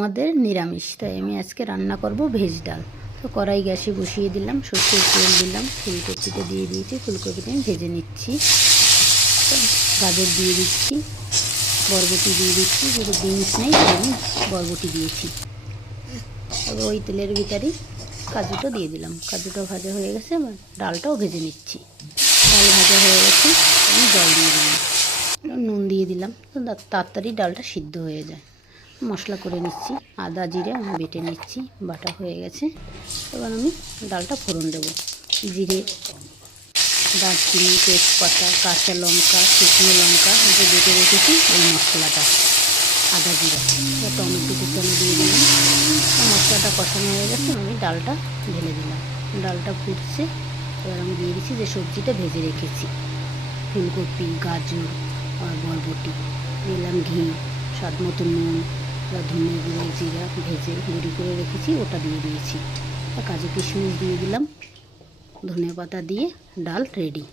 আমাদের নিরামিষ, তাই আমি আজকে রান্না করব ভেজ ডাল। তো কড়াই গ্যাসে বসিয়ে দিলাম, সর্ষের তেল দিলাম, ফুলকপিটা দিয়ে দিয়েছি, ফুলকপিটা আমি ভেজে নিচ্ছি। গাজর দিয়ে দিচ্ছি, বরবটি দিয়ে দিচ্ছি, যেহেতু বিনস নেই আমি বরবটি দিয়েছি। তবে ওই তেলের ভিতরেই কাজুটা দিয়ে দিলাম, কাজুটা ভাজা হয়ে গেছে, এবার ডালটাও ভেজে নিচ্ছি। ডাল ভাজা হয়ে গেছে, আমি জল দিয়ে দিলাম, নুন দিয়ে দিলাম, তো তাড়াতাড়ি ডালটা সিদ্ধ হয়ে যায়। মশলা করে নিচ্ছি, আদা জিরে আমি বেটে নিচ্ছি, বাটা হয়ে গেছে। এবার আমি ডালটা ফোড়ন দেবো, জিরে, দারচিনি, তেজপাতা, কাঁচা লঙ্কা, শুকনো লঙ্কা যে বেটে রেখেছি ওই মশলাটা, আদা জিরে, টমেটো কুচানো দিয়ে দিলাম। মশলাটা কষানো হয়ে গেছে, আমি ডালটা ঢেলে দিলাম, ডালটা ফুটছে। এবার আমি দিয়ে দিচ্ছি যে সবজিটা ভেজে রেখেছি, ফুলকপি, গাজর আর বরবটি, দিলাম ঘি, স্বাদ মতো নুন, ধনে গুঁড়ো, জিরা ভেজে গুঁড়ি করে রেখেছি ওটা দিয়ে দিয়েছি, কাজু কিশমিশ দিয়ে দিলাম, ধনে পাতা দিয়ে ডাল রেডি।